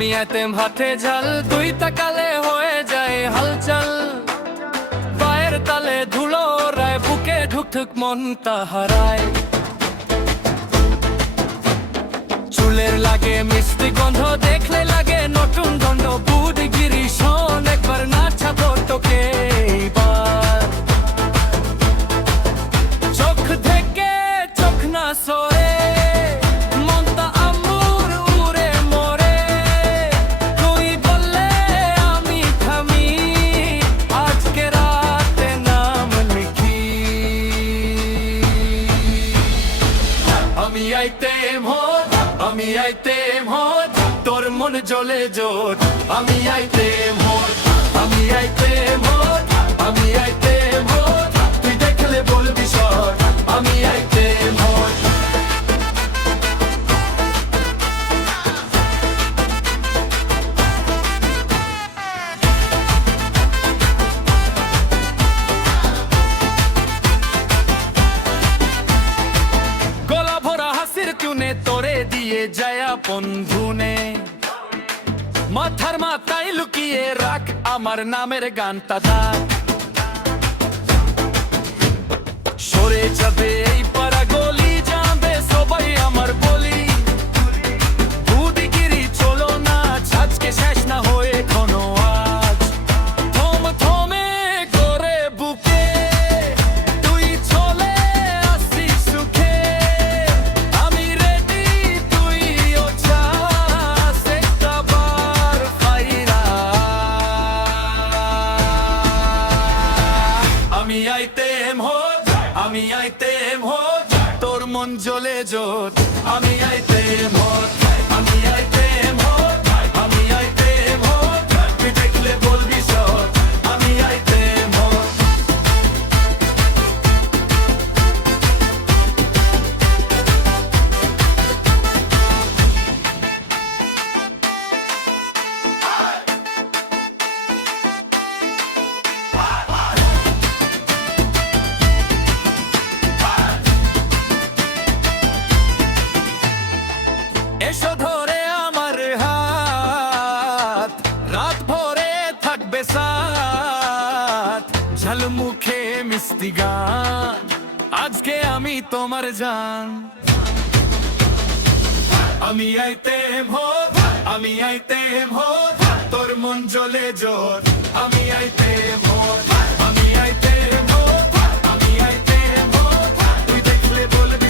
আমি এতেম হাতে ঝাল তুই তাকালে হয়ে যায় হালচাল পায়ের তালে ধুলো রায় বুকে ঢুকঢুক মনটা হারায় চুলের লাগে মিষ্টি গন্ধ দেখলে লাগে নতুন দণ্ড বুদগিরি শোন একবার নাচাবো তোকে এইবার চোখ থেকে চোখ না সরে মনটা আমুর উড়ে মরে তুই বললে আমি থামি আজকে রাতে নাম লিখি আমি আইতেম হোত আমি আইতেম হোত তোর মন জ্বলে জোট আমি আইতেম হোত আমি আইতেম হোত আমি আইতেম হোত তুই দেখলে বলবি সর আমি আইতেম হোত গলা ভরা হাসির কিউনে তোরে দিয়ে যায় আপন ধুনে মাথার মাথায় লুকিয়ে রাখ আমার নামের গানটা দাগ সরে যাবে এই পাড়া গলি যাবে সবাই আমার বলি বুদিগিরি চলো না আজকে শেষ না হয়ে কোনো আজ থম থমে করে বুকে তুই চলে আসিস সুখে আমি রেডি তুই ও চাস একটা বার ফাইরা আমি আইতেম হোত আমি আইতেম হোত তোর মন জ্বলে জোট আমি আইতেম হোত আমি আইতেম হোত আমি আইতেম হোত তুই দেখলে বলবি সর আমি আইতেম হোত এসো ধরে আমার হাত রাত ভরে থাকবে সাথ ঝাল মুখে মিষ্টি গান আজকে আমি তোমার জান আমি আইতেম হোত আমি আইতেম হোত তোর মন জ্বলে জোট আমি আইতেম হোত আমি আইতেম হোত আমি আইতেম হোত তুই দেখলে বলবি